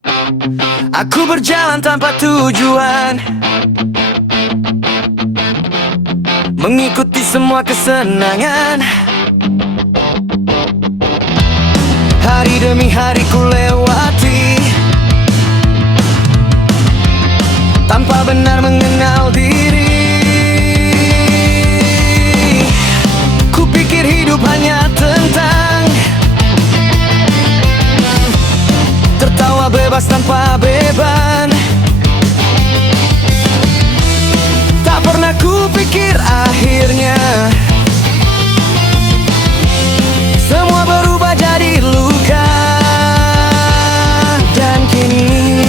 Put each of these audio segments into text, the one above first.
Aku berjalan tanpa tujuan, mengikuti semua kesenangan. Hari demi hari ku lewati, tanpa benar mengenal diri. Ku pikir hidup hanya tentang tertawa bebas tanpa beban. Tak pernah ku pikir akhirnya semua berubah jadi luka. Dan kini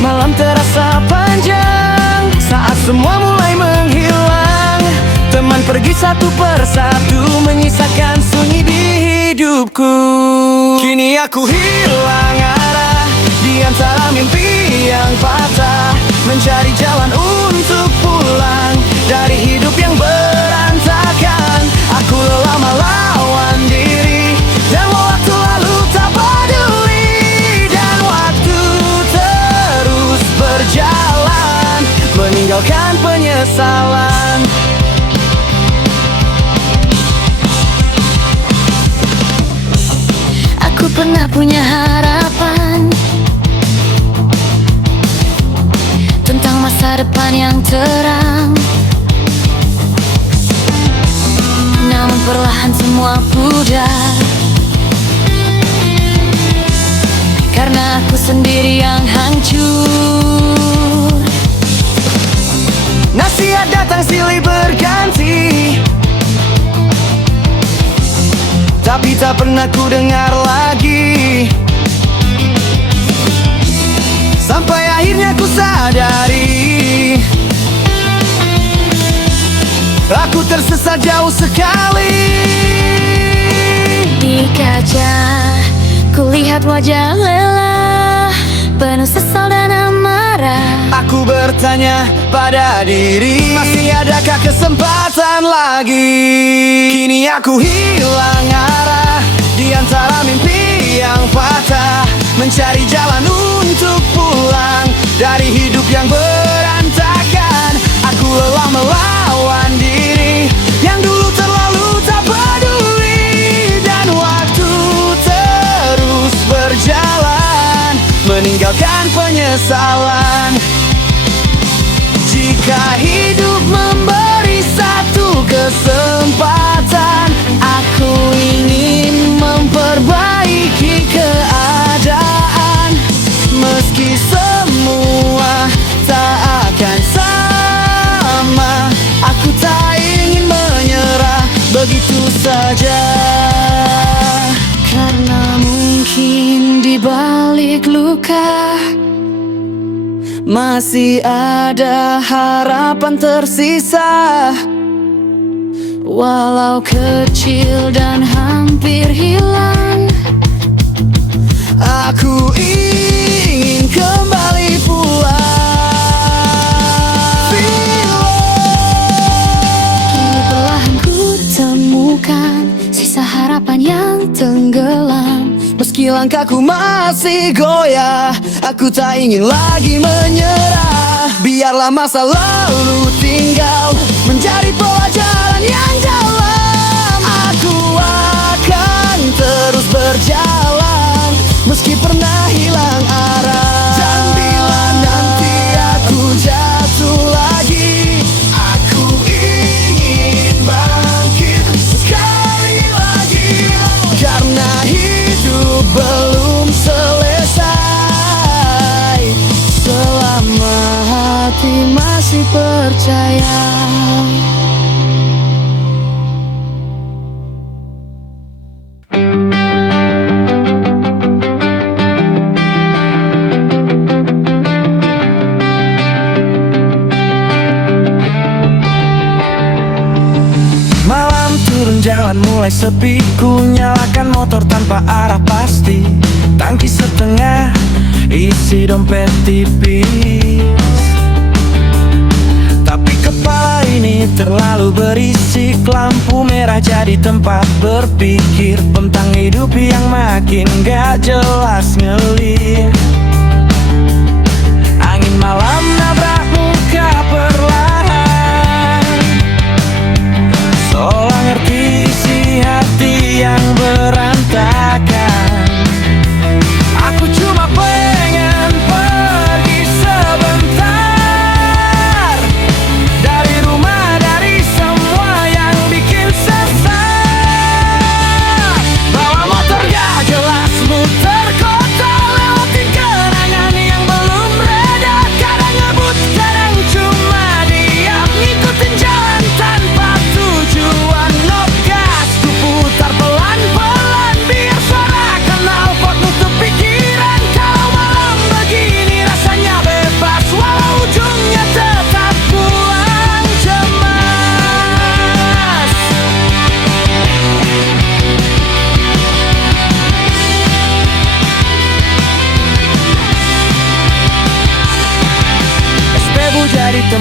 malam terasa panjang saat semua mulai menghilang. Teman pergi satu persatu, menyisakan sunyi di hidupku. Kini aku hilang arah di antara mimpi yang patah, mencari jalan untuk pulang dari hidup yang berantakan. Aku lelah melawan diri, dan waktu lalu tak peduli. Dan waktu terus berjalan, meninggalkan penyesalan. Aku pernah punya harapan tentang masa depan yang terang, namun perlahan semua pudar, karena aku sendiri yang hancur. Nasihat datang silih berganti, tapi tak pernah ku dengar lagi. Sampai akhirnya ku sadari, aku tersesat jauh sekali. Di kaca kulihat wajah lelah, penuh sesal dan amarah. Aku bertanya pada diri, masih adakah kesempatan lagi? Kini aku hilang arah di antara mimpi yang patah, mencari jalan untuk pulang dari hidup yang berantakan. Aku lelah melawan diri yang dulu terlalu tak peduli. Dan waktu terus berjalan, meninggalkan penyesalan. Jika hidup memberi satu kesempatan, aku ingin memperbaiki keadaan. Meski semua tak akan sama, aku tak ingin menyerah begitu saja. Karena mungkin di balik luka masih ada harapan tersisa, walau kecil dan hampir hilang. aku ingin kembali pulang. Kini perlahan ku temukan sisa harapan yang tenggelam. Meski langkahku masih goyah, aku tak ingin lagi menyerah. Biarlah masa lalu tinggal menjadi pelajaran yang dalam. Aku akan terus berjalan meski pernah hilang arah. Dan bila nanti aku jatuh lagi, aku ingin bangkit sekali lagi. Karena hidup belum selesai selama hati masih percaya. Malam turun, jalan mulai sepi. Ku nyalakan motor tanpa arah pasti, tangki setengah isi dompet tipis. Tapi kepala ini terlalu berisik, lampu merah jadi tempat berpikir tentang hidup yang makin gak jelas ngelir.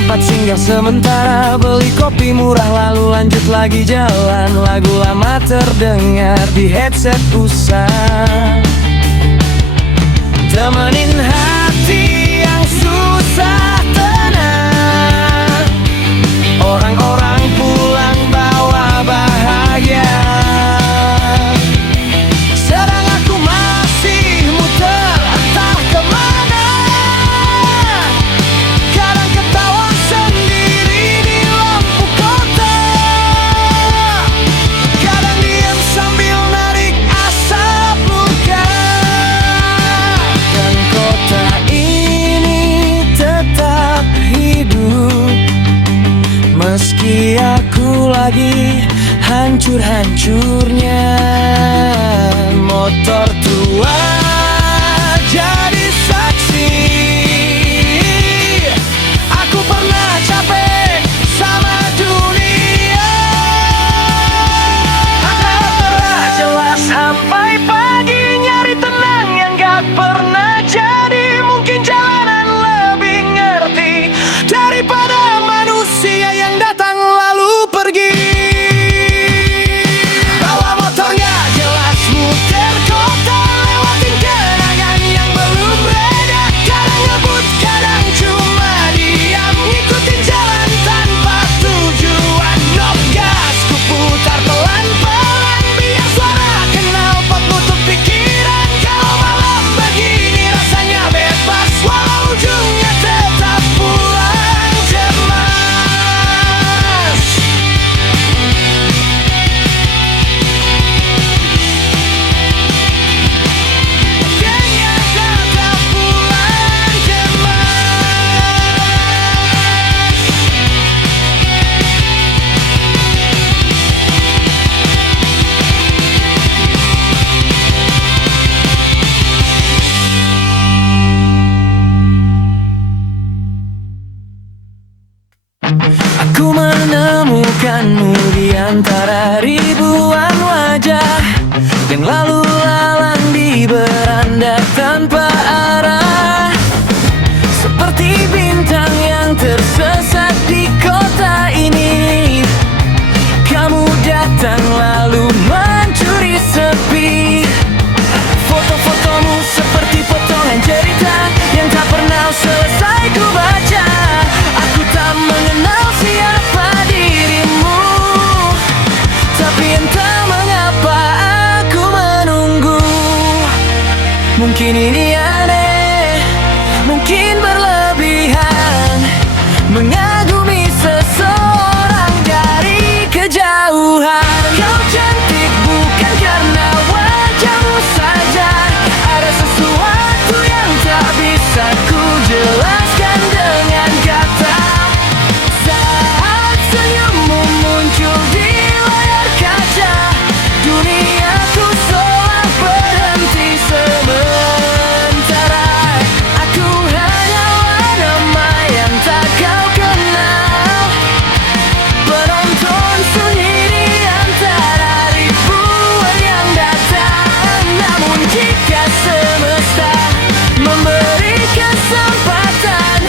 tempat singgah sementara, beli kopi murah lalu lanjut lagi jalan. Lagu lama terdengar di headset usang, temenin hati yang susah tenang. Orang-orang pulang bawa bahagia, sedang aku masih muter entah kemana. Kadang ketawa sendiri di lampu kota, kadang diam sambil narik asap luka. Dan kota ini tetap hidup meski aku lagi hancur-hancurnya. Motor tua jadi saksi, aku pernah capek sama dunia. Aku pernah jelas sampai pagi, nyari tenang yang gak pernah jadi. Mungkin jalanan lebih ngerti daripada manusia yang datang lalu pergi. Bawa motor gak jelas muter kota, lewatin kenangan yang belum reda. Kadang ngebut, kadang cuma diam, ngikutin jalan tanpa tujuan. Knob gas ku putar pelan-pelan, biar suara knalpot nutup pikiran. Kalau malam begini rasanya bebas, walau ujungnya tetap pulang cemas. Ujungnya tetap pulang cemas. Aku menemukanmu di antara ribuan wajah yang lalu lalang di beranda tanpa arah, seperti bintang yang tersesat di kota ini. Kamu datang lalu mencuri sepi, foto-fotomu seperti potongan cerita yang tak pernah selesai ku baca. Aku tak mengenal siapa dirimu, tapi entah mengapa aku menunggu. Mungkin ini aneh, mungkin berlebihan, mengagumi seseorang dari kejauhan. Kau cantik bukan karena wajahmu saja, ada sesuatu yang tak bisa ku jelaskan dengan kata. Saat senyummu muncul di layar kaca, duniaku seolah berhenti sementara. Aku hanyalah nama yang tak kau kenal, penonton sunyi di antara ribuan yang datang. Namun jika semesta memberi kesempatan,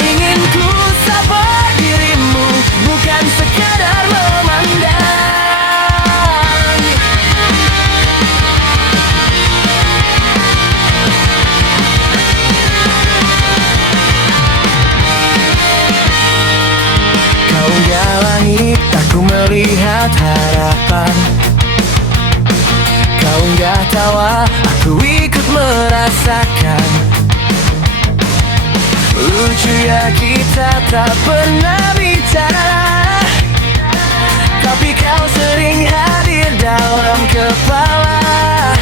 ingin ku sapa dirimu, bukan sekadar memandang. Kau enggak langit, aku melihat harapan. Kau enggak tawa, aku ikut merasakan. Lucu ya kita tak pernah bicara, tapi kau sering hadir dalam kepala.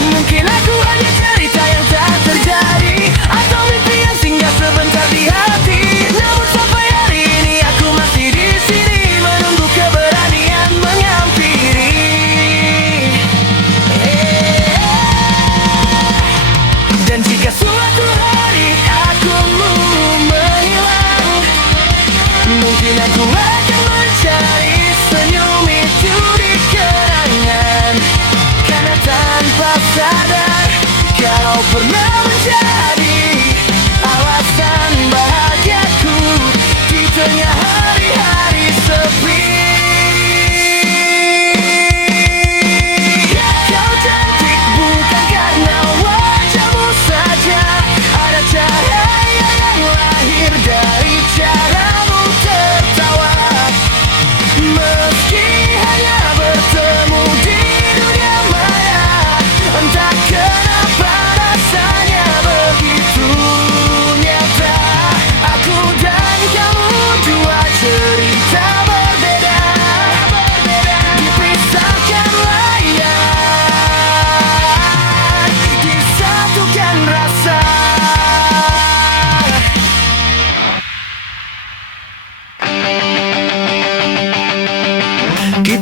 Mungkin aku hanya cerita yang tak terjadi, atau mimpi yang singgah sebentar di hati. Namun sampai hari ini aku masih di sini, menunggu keberanian menghampiri. Dan jika suatu hari aku menghilang, mungkin aku akan mencari senyum itu di kenangan.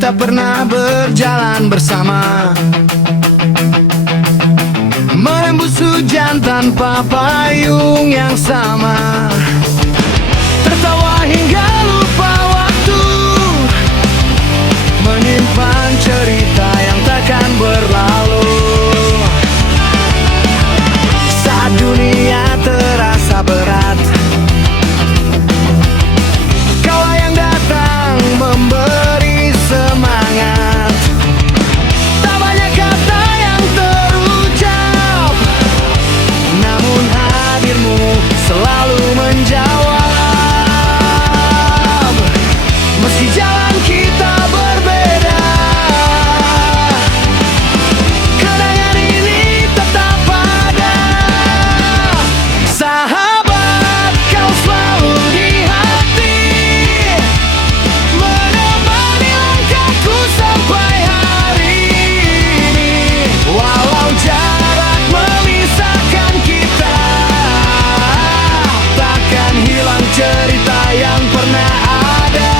kita pernah berjalan bersama, menembus hujan tanpa payung yang sama, tertawa hingga lupa waktu, menyimpan cerita yang takkan berlalu. Saat dunia terasa berat, kaulah yang datang memberi semangat. Tak banyak kata yang terucap, namun hadirmu selalu menjawab. Meski jalan kita berbeda, kenangan ini tetap ada. Sahabat, kau selalu di hati, menemani langkahku sampai hari ini. Walau jarak memisahkan kita, takkan hilang cerita yang pernah ada.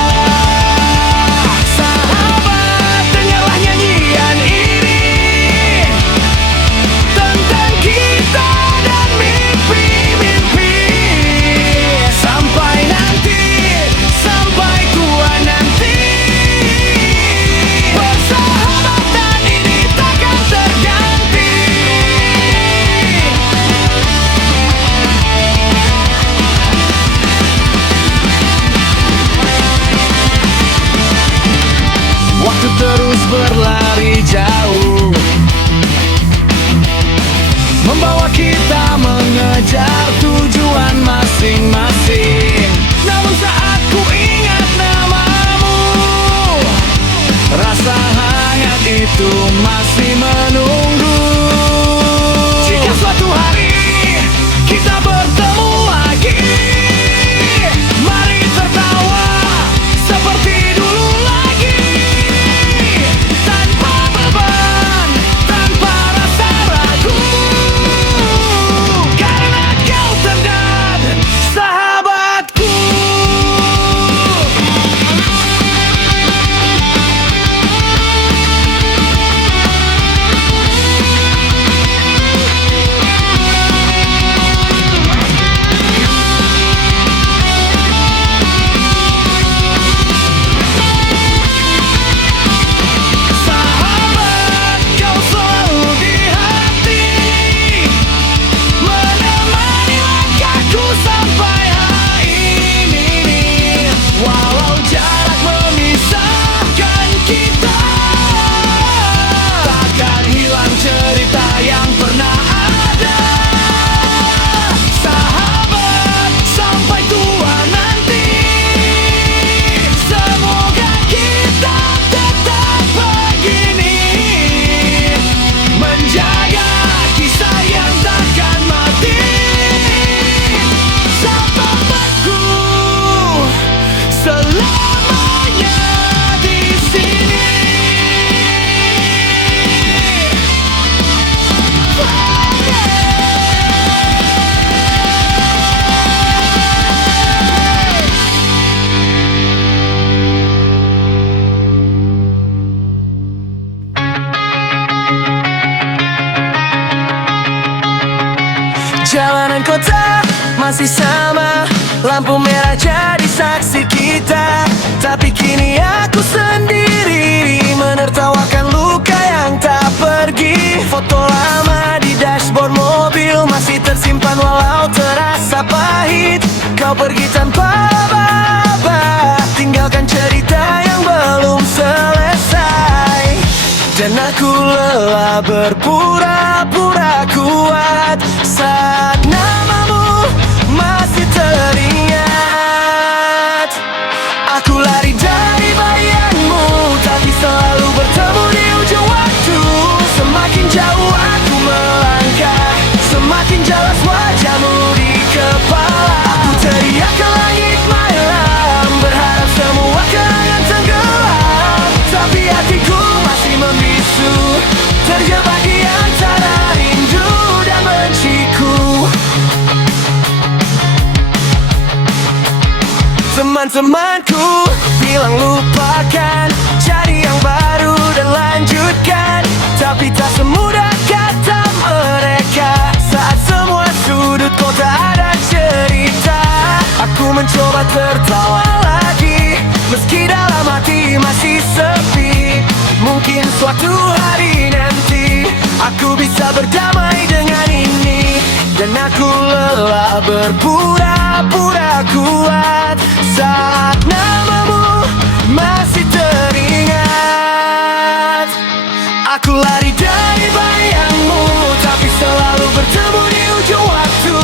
Sahabat, dengarlah nyanyian ini tentang kita dan mimpi-mimpi. Sampai nanti, sampai tua nanti, persahabatan ini takkan terganti. Waktu terus berlari jauh, membawa kita mengejar tujuan masing-masing. Namun saat ku ingat namamu, rasa hangat itu masih menunggu. Jika suatu hari kita bertemu lagi, mari tertawa seperti dulu lagi, tanpa beban, tanpa rasa ragu, karena kau terdekat, sahabatku. Sahabat, kau selalu di hati, menemani langkahku sampai hari ini. Walau jarak memisahkan kita, takkan hilang cerita yang pernah ada. Sahabat, sampai tua nanti, semoga kita tetap begini, menjaga kisah yang takkan mati. Sahabatku, selamanya di sini. Jalanan kota masih sama, lampu merah jadi saksi kita. Tapi kini aku sendiri, menertawakan luka yang tak pergi. Foto lama di dashboard mobil masih tersimpan walau terasa pahit. Kau pergi tanpa apa-apa, tinggalkan cerita yang belum selesai. Dan aku lelah berpura-pura kuat saat namamu masih teringat. Aku lari dari bayangmu, tapi selalu bertemu di ujung waktu. Semakin jauh aku melangkah, semakin jelas wajahmu di kepala. Aku teriak ke langit malam, berharap semua kenangan tenggelam. Tapi hatiku masih membisu, terjebak di antara rindu dan benciku. Teman-temanku bilang lupakan, jadi yang Tapi tak semudah kata mereka saat semua sudut kota ada cerita. Aku mencoba tertawa lagi meski dalam hati masih sepi. Mungkin suatu hari nanti aku bisa berdamai dengan ini. Dan aku lelah berpura-pura kuat saat namamu masih teringat. Aku lari dari bayangmu, tapi selalu bertemu di ujung waktu.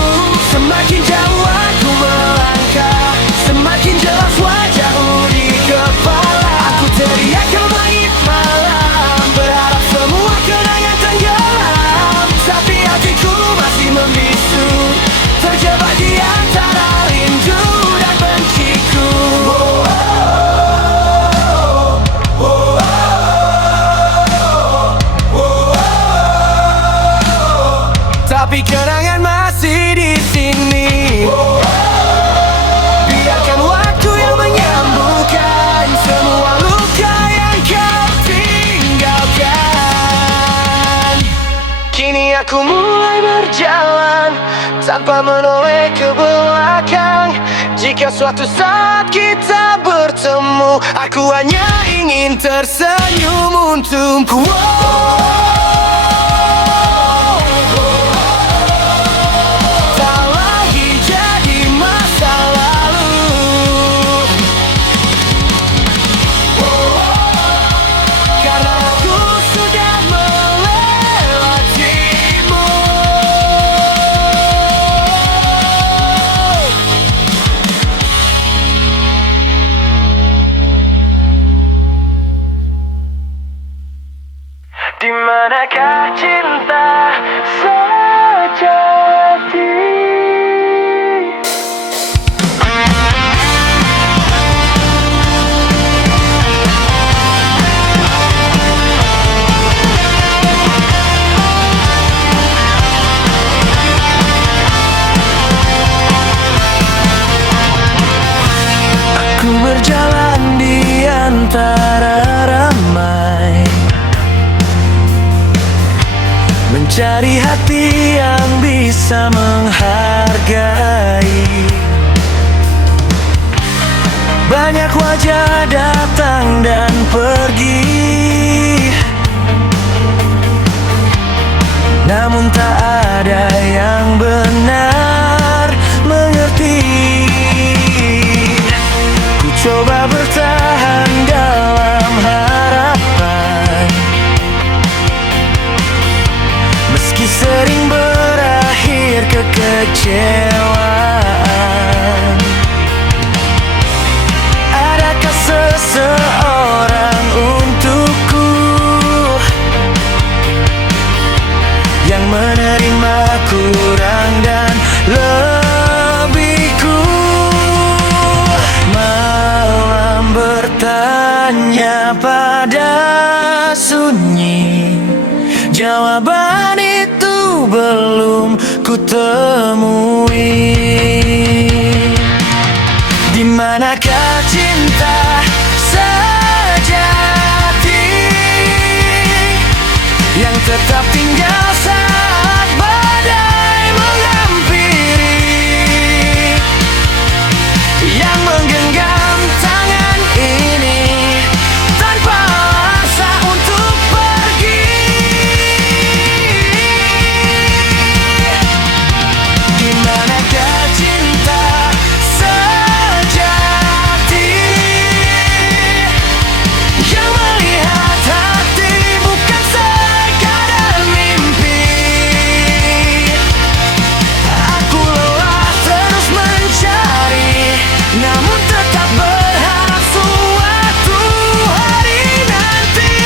Semakin jauh aku melangkah, semakin jelas wajahmu di kepala. Aku teriak ke langit malam, berharap semua kenangan tenggelam. Tapi hatiku masih membisu, terjebak di antara rindu dan benciku. Tapi kenangan masih di sini. Biarkan waktu yang menyembuhkan semua luka yang kau tinggalkan. Kini aku mulai berjalan tanpa menoleh ke belakang. Jika suatu saat kita bertemu, aku hanya ingin tersenyum untukmu. Tak lagi jadi masa lalu, karena aku sudah melewatimu. Di manakah cinta sejati? Aku berjalan di antara ramai, mencari hati yang bisa menghargai. Banyak wajah datang dan pergi, namun tak ada yang benar mengerti. Ku coba bertahan dalam harapan, meski sering berakhir kekecewaan. Adakah seseorang untukku yang menerima kurang dan lebihku? Malam bertanya pada sunyi, jawaban itu belum ku temui. Di manakah cinta sejati yang tetap tinggal saat badai menghampiri, yang menggenggam tangan ini tanpa asa untuk pergi? Di manakah cinta sejati yang melihat hati bukan sekadar mimpi? Aku lelah terus mencari, namun tetap berharap suatu hari nanti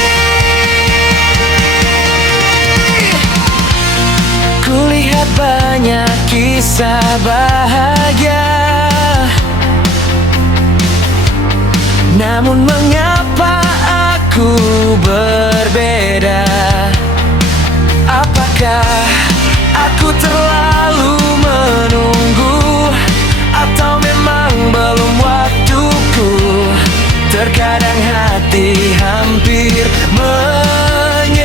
kulihat banyak kisah bahagia. Namun mengapa aku berbeda? Apakah aku terlalu menunggu, atau memang belum waktuku? Terkadang hati hampir menyerah.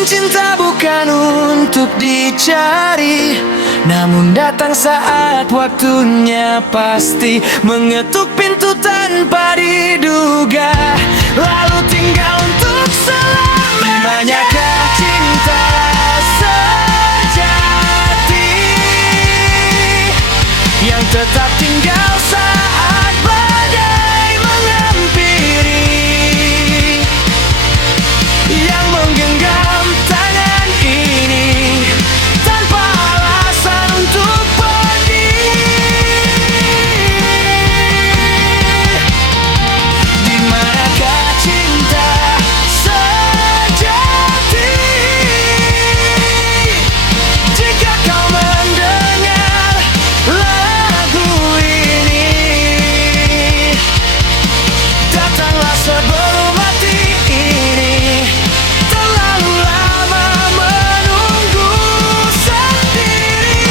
Mungkin cinta bukan untuk dicari, namun datang saat waktunya pasti mengetuk pintu tanpa diduga, lalu tinggal untuk selamanya. Dimanyakah cinta sejati yang tetap tinggal saat badai menghampiri, yang menggenggam tangan ini tanpa alasan untuk pergi. Di manakah cinta sejati? Jika kau mendengar lagu ini, datanglah sebelum hati ini terlalu lama menunggu sendiri.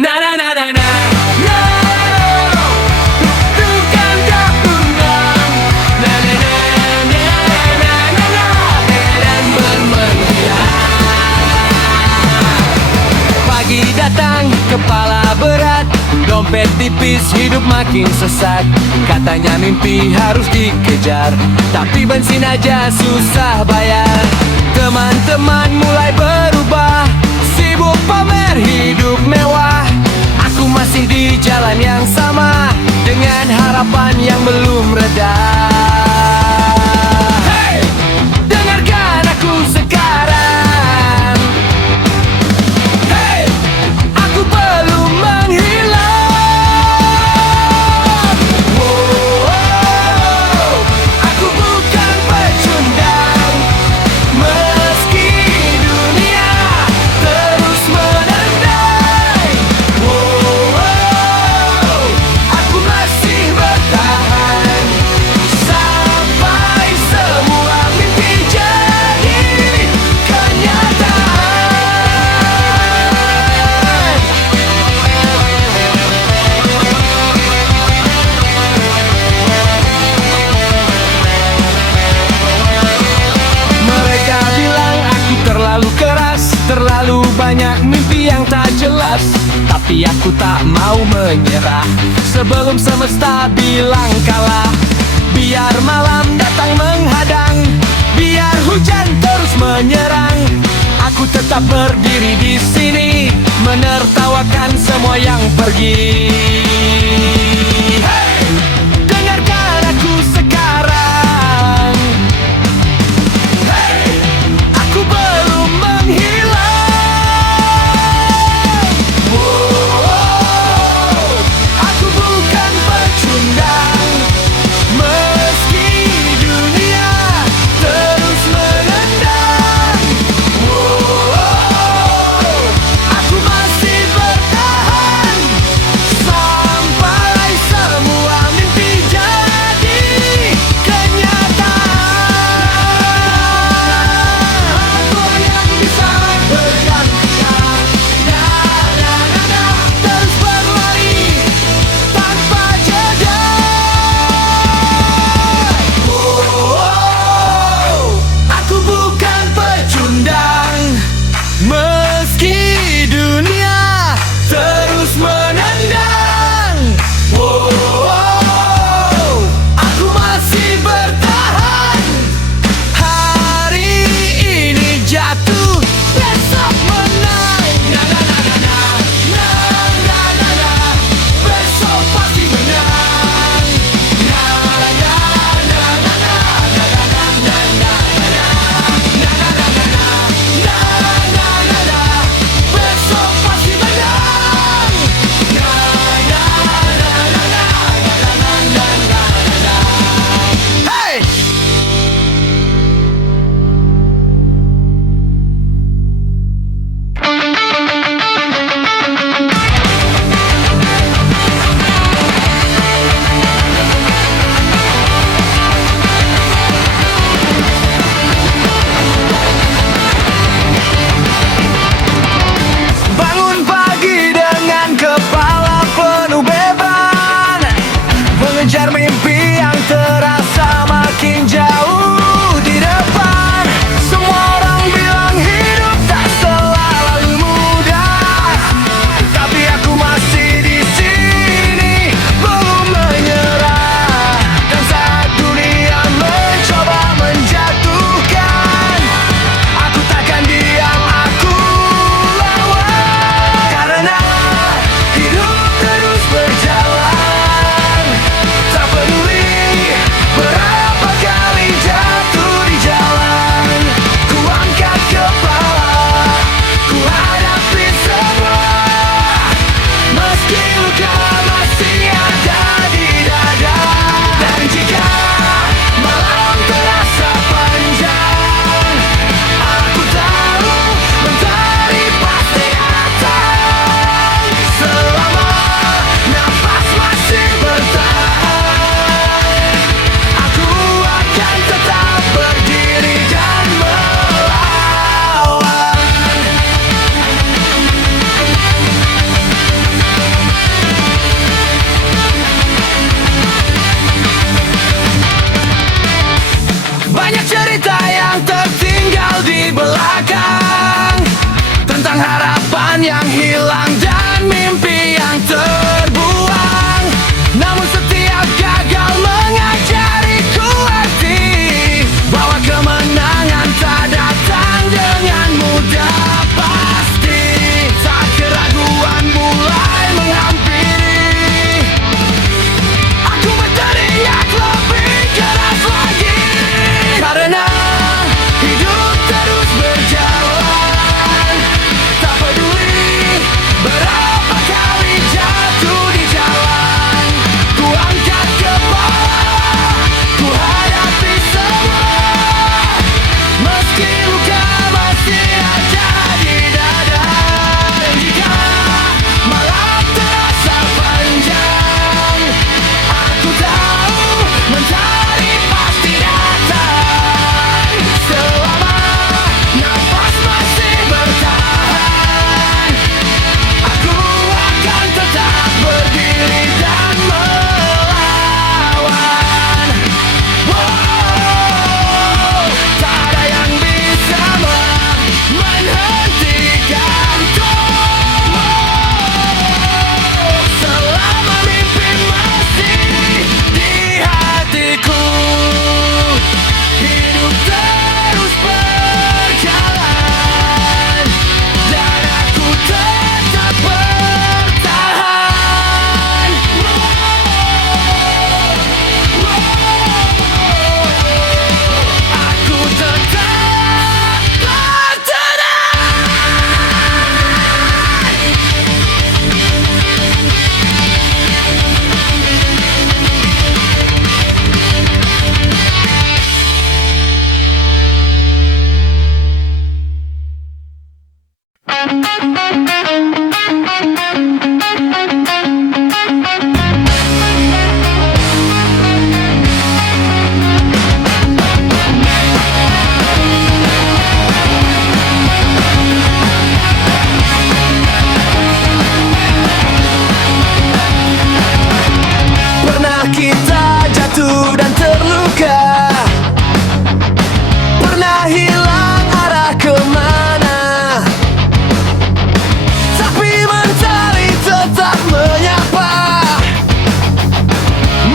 Na na na na na, no, bukan tak undang. Na na na na na na na, dan bermeriah. Pagi datang, kepala berat, dompet tipis, hidup makin sesak. Katanya mimpi harus dikejar, tapi bensin aja susah bayar. Teman-teman mulai berubah, sibuk pamer hidup mewah. Aku masih di jalan yang sama, dengan harapan yang belum reda. Hey, dengarkan aku sekarang. Hey, aku belum menghilang. Wow, aku bukan pecundang, meski dunia terus menendang. Wow, aku masih bertahan sampai semua mimpi jadi kenyataan. Mereka bilang aku terlalu keras, terlalu banyak mimpi yang tak jelas. Tapi aku tak mau menyerah sebelum semesta bilang kalah. Biar malam datang menghadang, biar hujan terus menyerang, aku tetap berdiri di sini, menertawakan semua yang pergi. Hey, dengarkan aku sekarang. Hey, aku belum menghilang. Wow, aku bukan pecundang, meski dunia terus menendang. Wow, aku masih bertahan di belakang, tentang harapan yang hilang dan mimpi yang terbuang. Namun setiap gagal mengajariku arti bahwa kemenangan tak datang dengan mudah pasti. Saat keraguan mulai menghampiri, aku berteriak lebih keras lagi. Karena hidup terus berjalan, tak peduli berapa kali jatuh di jalan. Ku angkat kepala, ku hadapi semua, meski luka masih ada di dada. Dan jika malam terasa panjang, aku tahu mentari pasti datang. Selama nafas masih bertahan, aku akan tetap berdiri dan melawan. Wow, tak ada yang bisa menghentikanku. Selama mimpi masih di hatiku, hidup terus berjalan dan aku tetap bertahan. Aku tetap bertahan. Pernah kita jatuh dan terluka, pernah hilang arah kemana, tapi mentari tetap menyapa,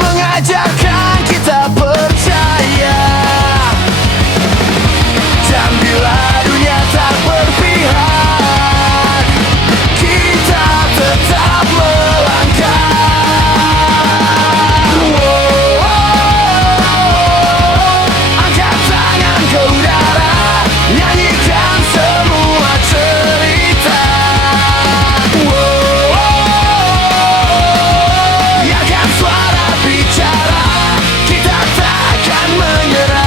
mengajarkan kita percaya. Dan bila dunia tak berpihak, kita tetap melangkah. Angkat tangan ke udara, nyanyikan semua cerita. Biarkan suara bicara, kita takkan menyerah.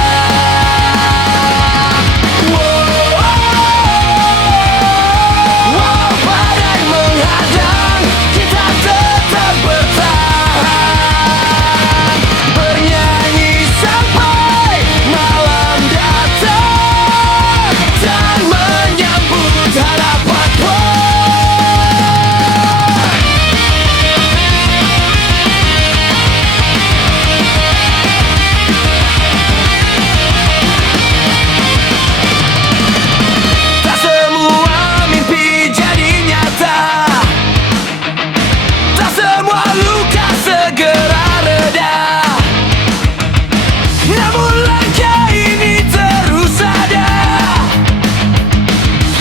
Badai menghadang, kita tetap bertahan, bernyanyi sampai malam datang dan menyambut harapan. Tak semua mimpi jadi nyata, tak semua luka segera reda. Namun langkah ini terus ada,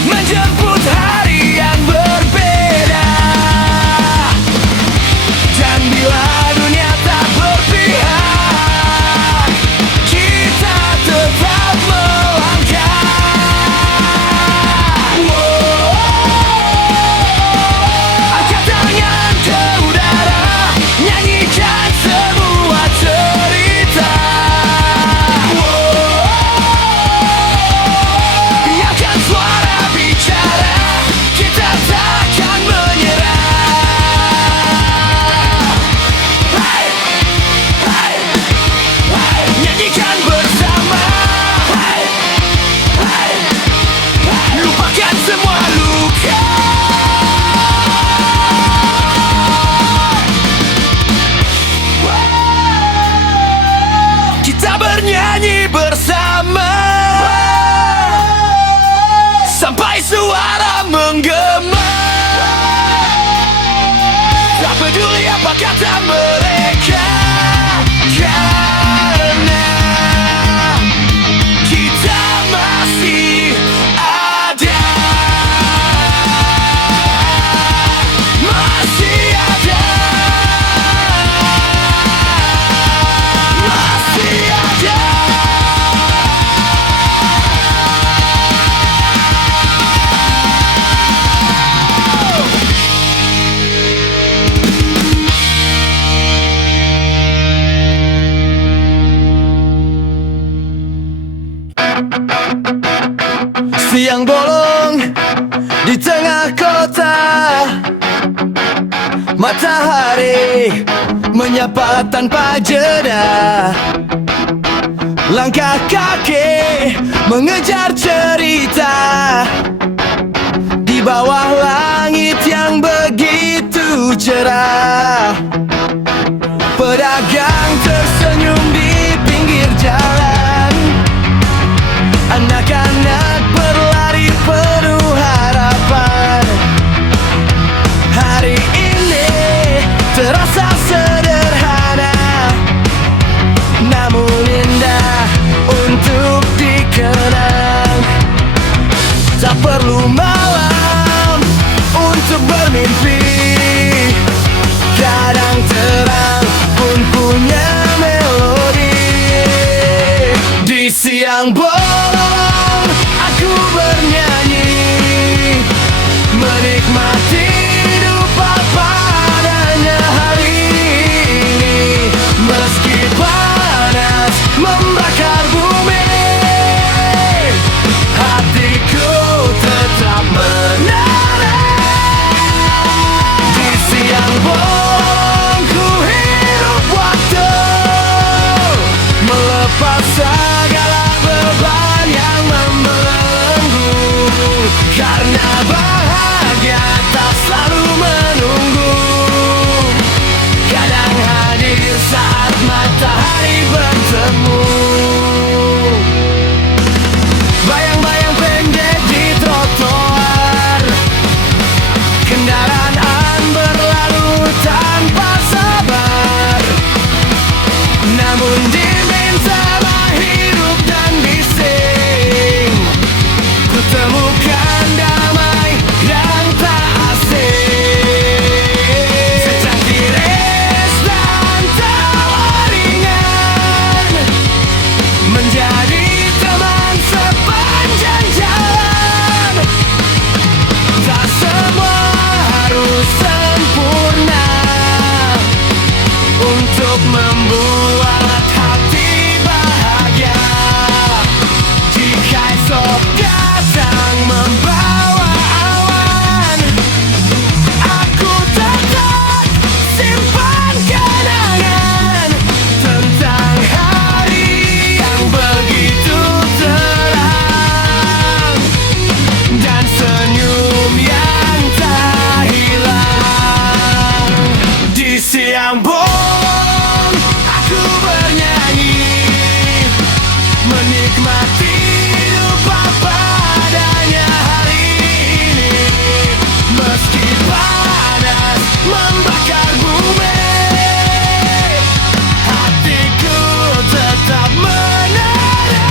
menjemput hari yang berbeda. Dan bila dunia tak berpihak, kita tetap melangkah. Angkat tangan ke udara, nyanyikan peduli apa kata mereka, karena kita masih ada. Masih ada. Masih ada. Siang bolong di tengah kota, matahari menyapa tanpa jeda. Langkah kaki mengejar cerita di bawah langit yang begitu cerah. Pedagang tersenyum di pinggir jalan, anak-anak berlari penuh harapan. Hari ini terasa sederhana, namun indah untuk dikenang. Tak perlu malam untuk bermimpi, kadang terang pun punya melodi. Di siang bolong aku bernyanyi, menikmati hidup apa adanya hari ini. Meski panas membakar bumi, hatiku tetap menari. Di siang bolong ku hidup waktu, melepas segala beban yang membelenggu. Karena bahagia tak selalu menunggu, kadang hadir saat matahari bertemu. Bayang-bayang pendek di trotoar, kendaraan berlalu tanpa sabar. Namun diminta hidup dan bising, ku temukan damai yang tak asing. Secangkir es dan tawa ringan menjadi teman sepanjang jalan. Tak semua harus sempurna untuk membuat hati bahagia. Jika esok datang membawa awan, aku tetap simpan kenangan tentang hari yang begitu terang, dan senyum yang tak hilang. Di siang bolong aku bernyanyi, menikmati hidup apa adanya hari ini. Meski panas membakar bumi, hatiku tetap menari.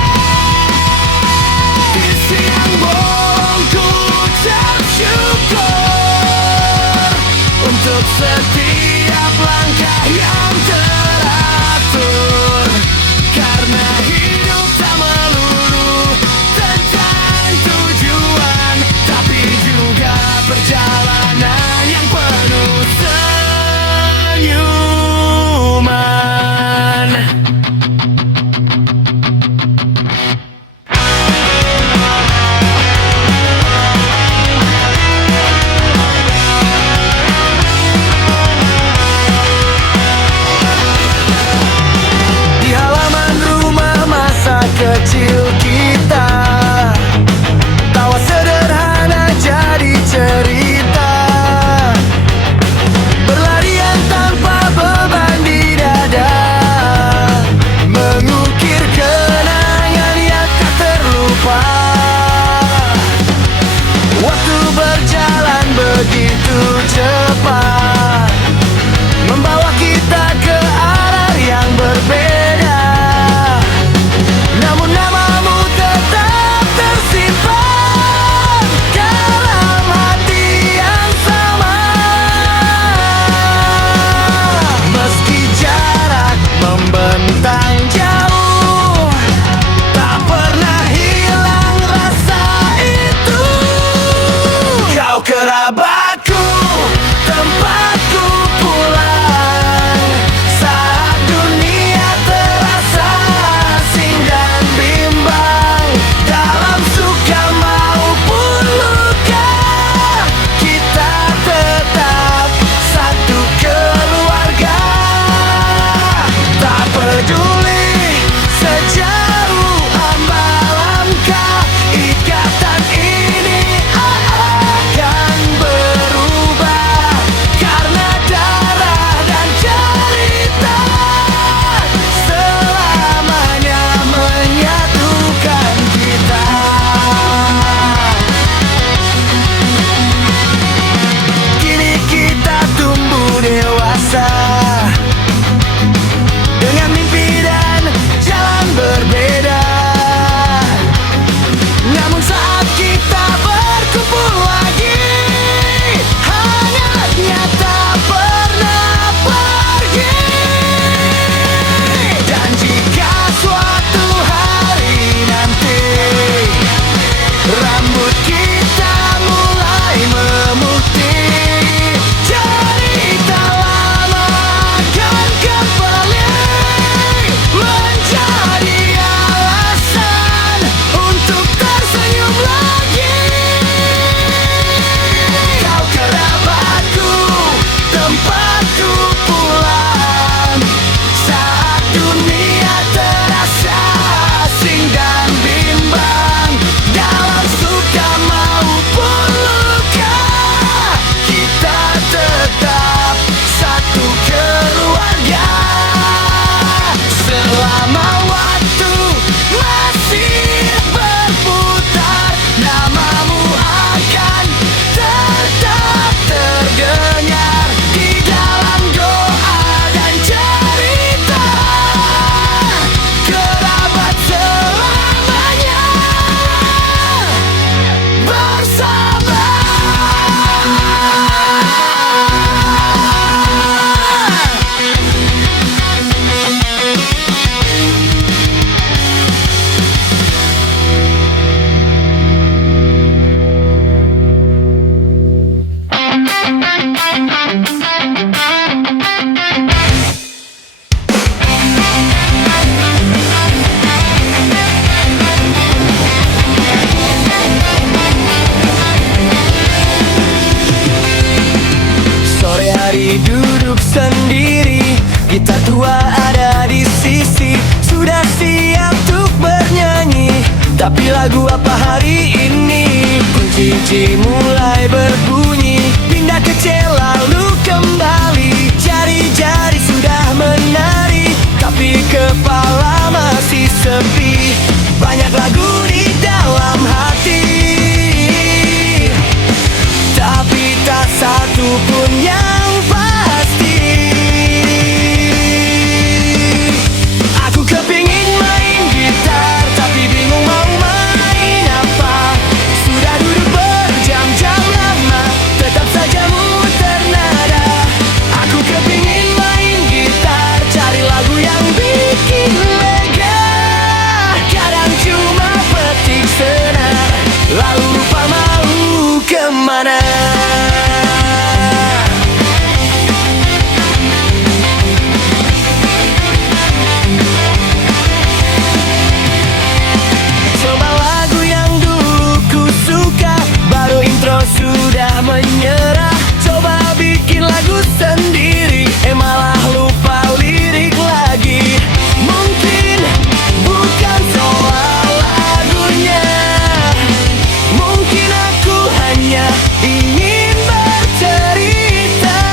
Di siang bolong ku ucap syukur untuk setiap langkah yang teratur. Karena hidup tak melulu tentang tujuan, tapi juga perjalanan yang penuh senyuman. hari duduk sendiri, gitar tua ada di sisi. Sudah siap untuk bernyanyi, tapi lagu apa hari ini? Kunci G mulai berbunyi, pindah ke C lalu kembali. Jari-jari sudah menari, tapi kepala masih sepi. Banyak lagu di dalam hati, tapi tak satu pun yang pasti. Aku kepingin main gitar, tapi bingung mau main apa. Sudah duduk berjam-jam lama, tetap saja muter nada. Aku kepingin main gitar, cari lagu yang bikin lega. Kadang cuma petik senar, lalu lupa mau kemana. Coba lagu yang dulu ku suka, baru intro sudah menyerah. Coba bikin lagu sendiri, malah lupa lirik lagi. Mungkin bukan soal lagunya, mungkin aku hanya ingin bercerita.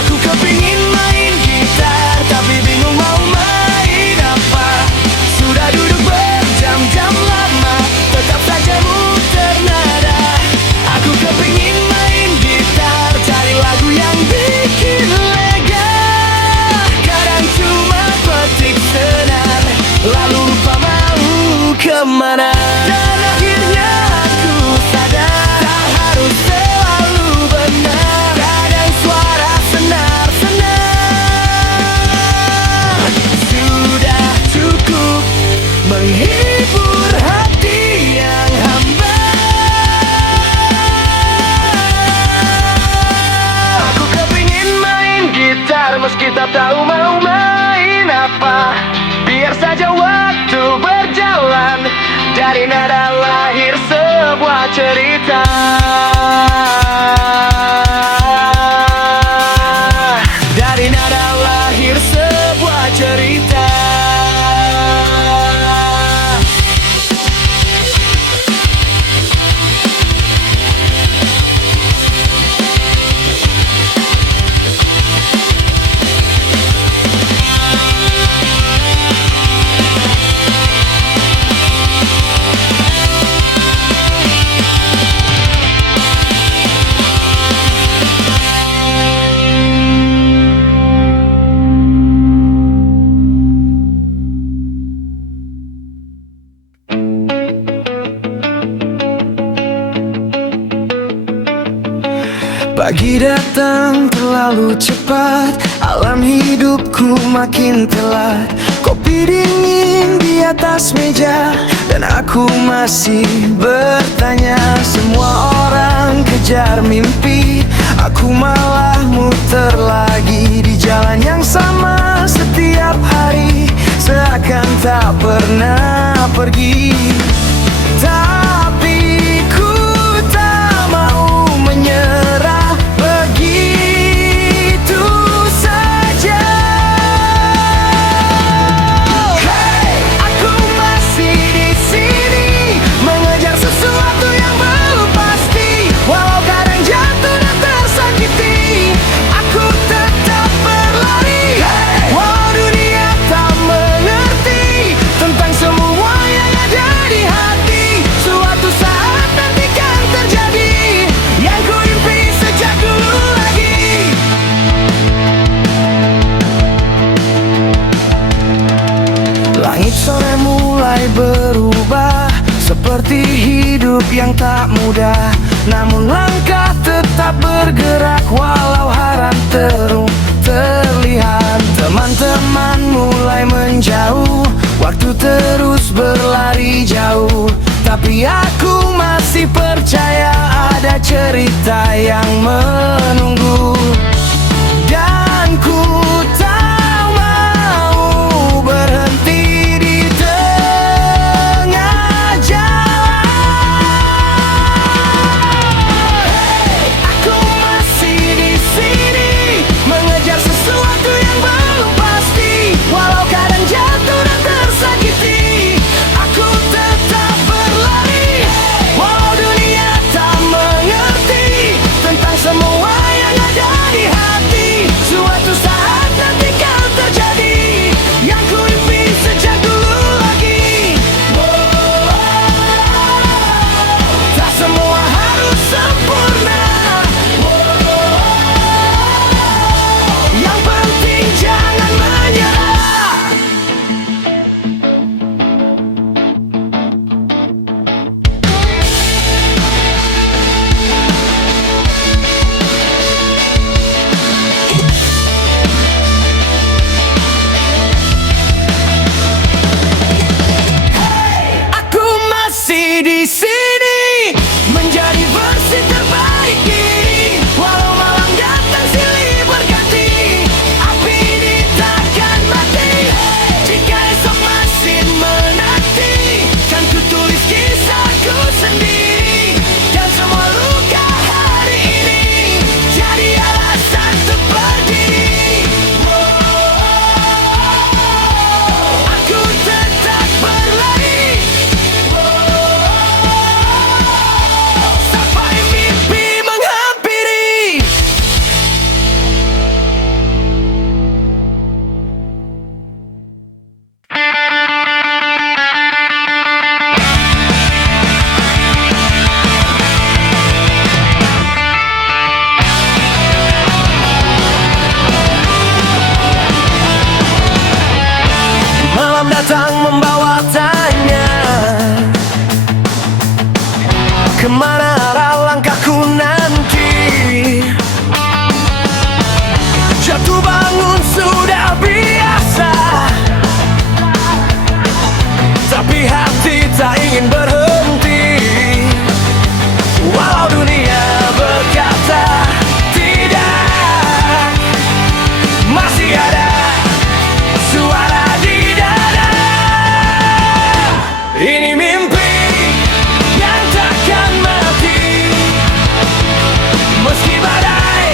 Aku kepingin main gitar, tapi bingung mau main apa. Sudah duduk berjam-jam lama, tetap saja muter nada. Aku kepingin main gitar, cari lagu yang bikin lega. Kadang cuma petik senar, lalu lupa mau kemana. Dan akhirnya aku sadar, tak harus selalu benar. Kadang suara senar-senar sudah cukup menghibur hati yang hamba. Aku kepingin main gitar, meski tak tahu mau main apa. Biar saja waktu berjalan, dari nada lahir sebuah cerita. Dari nada lahir sebuah cerita. Pagi datang terlalu cepat, alam hidupku makin telat. Kopi dingin di atas meja, dan aku masih bertanya. Semua orang kejar mimpi, aku malah muter lagi di jalan yang sama setiap hari, seakan tak pernah pergi. Tapi ku tak mau menyerah begitu saja. Hey, aku masih di sini mengejar sesuatu yang belum pasti. Walau kadang jatuh dan tersakiti, aku tetap berlari. Hey, walau dunia tak mengerti tentang semua yang ada di hati. Suatu saat nanti kan terjadi yang ku impi sejak dulu lagi. Langit sore mulai berubah, seperti hidup yang tak mudah. Namun langkah tetap bergerak, walau haram terlihat. Teman-teman mulai menjauh, waktu terus berlari jauh. Tapi aku masih percaya ada cerita yang menunggu. Dan ku tak mau berhenti di tengah jalan. Hey, aku masih yang ada di hati. Suatu saat nanti kan terjadi yang ku impi sejak dulu lagi. Tak semua harus sempurna, yang penting jangan menyerah. Aku masih di sini menjadi versi terbaik diri. Walau malam datang silih berganti, api ini takkan mati. Jika esok masih menanti, kan ku tulis kisahku sendiri. Dan semua luka hari ini jadi alasan untuk berdiri. Aku tetap berlari sampai mimpi menghampiri. Malam datang membawa tanya, kemana arah langkahku nanti? Jatuh bangun sudah biasa, tapi hati tak ingin berhenti. Walau dunia berkata tidak, masih ada suara di dada. Ini mimpi yang takkan mati, meski badai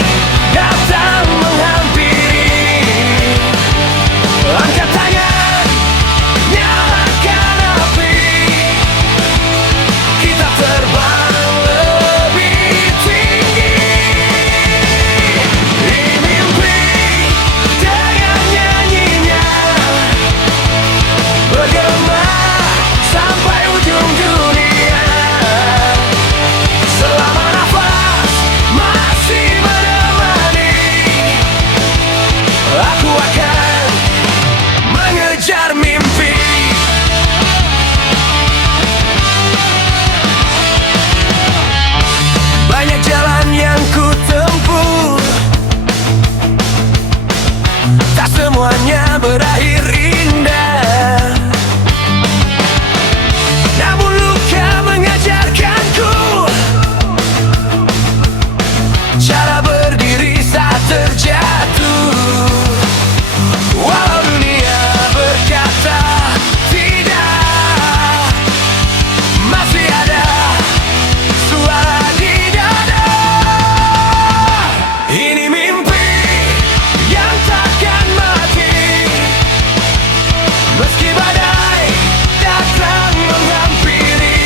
datang menghampiri. Angkat tangan, nyalakan api, kita terbang lebih tinggi. Ini mimpi dengan nyanyinya bergema sampai ujung dunia. Selama nafas masih menemani, aku akan mengejar mimpi. Banyak jalan yang ku tempuh, tak semuanya berakhir indah. Namun luka mengajarkanku cara berdiri saat terjatuh. Walau dunia berkata tidak, masih ada suara di dada. Ini mimpi yang takkan mati, meski badai datang menghampiri.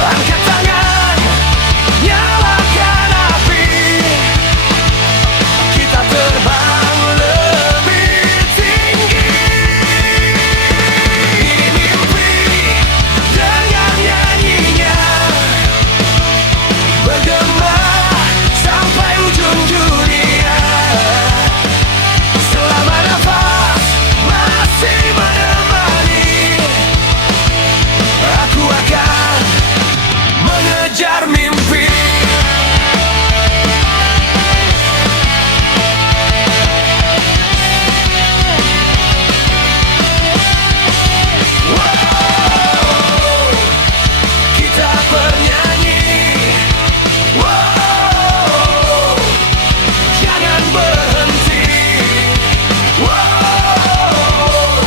Angkat tangan, nyalakan api, kita terbang lebih tinggi. Ini mimpi dengan nyanyinya bergema sampai ujung dunia. Selama nafas masih menemani, aku akan mengejar mimpi. Wow, kita bernyanyi. Wow, jangan berhenti. Wow,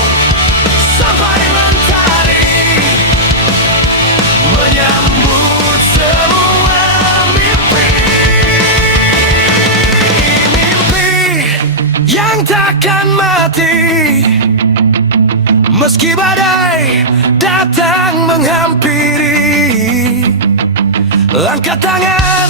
sampai mentari menyambut semua mimpi. Mimpi yang takkan mati, meski badai datang menghampiri. Angkat tangan,